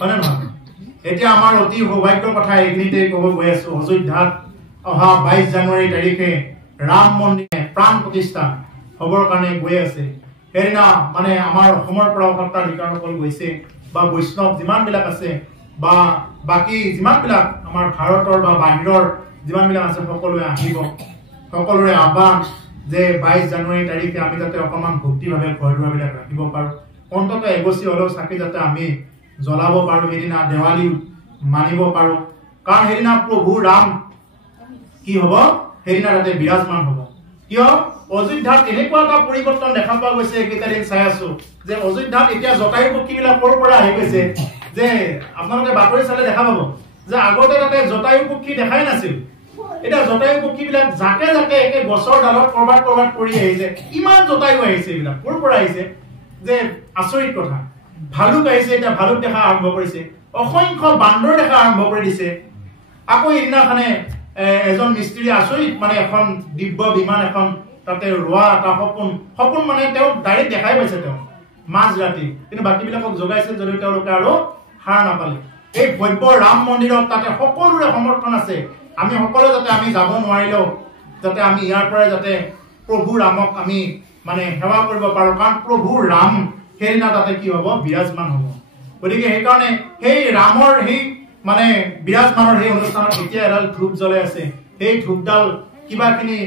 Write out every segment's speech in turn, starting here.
হয়নে নহয় এতিয়া আমাৰ অতি সৌভাগ্যৰ কথা এইখিনিতে ক'ব গৈ আছো অযোধ্যাত অহা 22 জানুৱাৰী তাৰিখে ৰাম মন্দিৰ প্ৰাণ প্ৰতিষ্ঠা হ'বৰ কাৰণে গৈ আছে হেৰিনা মানে আমাৰ অসমৰ পৰা সত্ৰাধিকাৰসকল গৈছে বা বৈষ্ণৱ যিমানবিলাক আছে বা বাকি যিমানবিলাক আমাৰ ভাৰতৰ বা বাহিৰৰ যিমানবিলাক আছে সকলোৱে আহিব সকলোৰে আহ্বান যে 22 জানুৱাৰী তাৰিখে আমি যাতে অকমান ভক্তিভাৱে ঘৰবিলাক ৰাখিব পাৰো অন্তত এগছি হলেও চাকি যাতে আমি জ্বলাব পাৰো হেদিনা দেৱালী মানিব পাৰো কাৰণ হেদিনা প্ৰভু ৰাম কি হ'ব হেদিনা তাতে বিৰাজমান হ'ব কিয় অযোধ্যাত এনেকুৱা এটা পৰিৱৰ্তন দেখা পোৱা গৈছে এইকেইটা দিন চাই আছো যে অযোধ্যাত এতিয়া জটায়ু পক্ষীবিলাক ক'ৰ পৰা আহি গৈছে যে আপোনালোকে বাতৰি চালে দেখা পাব যে আগতে তাতে জটায়ু পক্ষী দেখাই নাছিল এটা জটায়ু পক্ষীবিলাক জাকে জাকে একে গছৰ ডালত কৰবাত পৰি আহিছে ইমান জটায়ু আহিছে এইবিলাক ক'ৰ পৰা আহিছে যে আচৰিত কথা ভালুক আহিছে এটা ভালুক দেখা আৰম্ভ কৰিছে অসংখ্য বান্দৰ দেখা আৰম্ভ কৰি দিছে আকৌ এদিনাখনে এজন মিস্ত্ৰী আচৰিত মানে এখন দিব্য বিমান এখন তাতে ৰোৱা এটা সপোন মানে তেওঁ ডাইৰেক্ট দেখাই পাইছে তেওঁ মাজ ৰাতি কিন্তু বাকীবিলাকক জগাইছিল যদিও তেওঁলোকে আৰু হাৰ নাপালে এই ভব্য ৰাম মন্দিৰত তাতে সকলোৰে সমৰ্থন আছে আমি সকলো যাতে আমি যাব নোৱাৰিলেও যাতে আমি ইয়াৰ পৰা যাতে প্ৰভু ৰামক আমি মানে সেৱা কৰিব পাৰো কাৰণ প্ৰভু ৰাম হেৰিনা তাতে কি হ'ব বিৰাজমান হ'ব গতিকে সেইকাৰণে সেই ৰামৰ সেই মানে বিৰাজমানৰ সেই অনুষ্ঠানত এতিয়া এডাল ধূপ জ্বলে আছে সেই ধূপডাল কিবাখিনি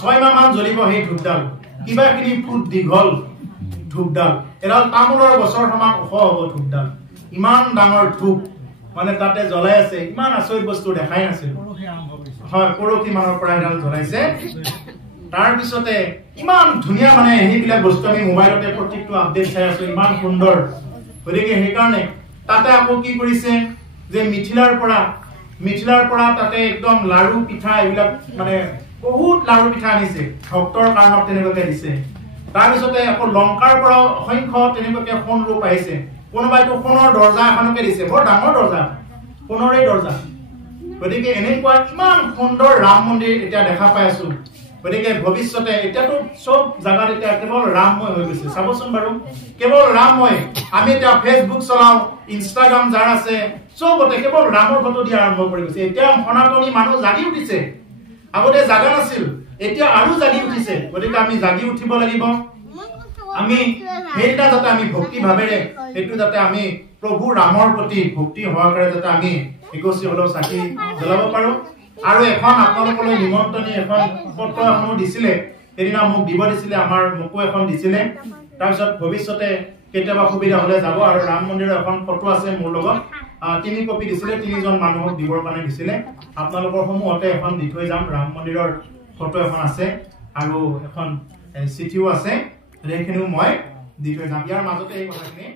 6 মাহ মান জ্বলিব সেই ধূপডাল কিবাখিনি ফুট দীঘল ধূপডাল এডাল তামোলৰ গছৰ সমান ওখ হ'ব ধূপডাল ইমান ডাঙৰ ধূপ মানে তাতে জ্বলাই আছে ইমান আচৰিত বস্তু দেখাই নাছিল হয় পৰহি মানৰ পৰা এডাল জ্বলাইছে তাৰ পিছতে ইমান ধুনীয়া মানে এইবিলাক বস্তু আমি মোবাইলতে প্ৰতিটো আপডেট চাই আছো ইমান সুন্দৰ গতিকে সেইকাৰণে তাতে আকৌ কি কৰিছে যে মিথিলাৰ পৰা তাতে একদম লাৰু পিঠা এইবিলাক মানে বহুত লাৰু পিঠা আনিছে ভক্তৰ কাৰণত তেনেকৈ দিছে তাৰ পিছতে আকৌ লংকাৰ পৰা অসংখ্য তেনেকৈ সোণ ৰূপ আহিছে কোনোবাইতো সোণৰ দৰ্জা এখনকে দিছে বৰ ডাঙৰ দৰ্জা সোণৰে দৰ্জা গতিকে এনেকুৱা ইমান সুন্দৰ ৰাম মন্দিৰ এতিয়া দেখা পাই আছো গতিকে ভৱিষ্যতে এতিয়াতো সব জাগাত এতিয়া কেৱল ৰামময় হৈ গৈছে চাবচোন বাৰু কেৱল ৰামময় আমি এতিয়া ফেচবুক চলাও ইনষ্টাগ্ৰাম যাৰ আছে সবতে কেৱল ৰামৰ ফটো দিয়া আৰম্ভ কৰি গৈছে এতিয়া সনাতনী মানুহ জাগি উঠিছে আগতে জাগা নাছিল এতিয়া আৰু জাগি উঠিছে গতিকে আমি জাগি উঠিব লাগিব আমি হেইটা যাতে আমি ভক্তি ভাবেৰে হেতু যাতে আমি প্ৰভু ৰামৰ প্ৰতি ভক্তি সহকাৰে যাতে আমি এগছি হলেও চাকি জ্বলাব পাৰো আৰু এখন আপোনালোকলৈ নিমন্ত্ৰণী এখন পত্ৰ এখনো দিছিলে সেইদিনা মোক দিব দিছিলে আমাৰ মোকো এখন দিছিলে তাৰপিছত ভৱিষ্যতে কেতিয়াবা সুবিধা হলে যাব আৰু ৰাম মন্দিৰৰ এখন ফটো আছে মোৰ লগত 3 কপি দিছিলে 3জন মানুহক দিবৰ কাৰণে দিছিলে আপোনালোকৰ সমূহতে এখন দি থৈ যাম ৰাম মন্দিৰৰ ফটো এখন আছে আৰু এখন চিঠিও আছে সেইখিনিও মই দি থৈ যাম ইয়াৰ মাজতে এই কথাখিনি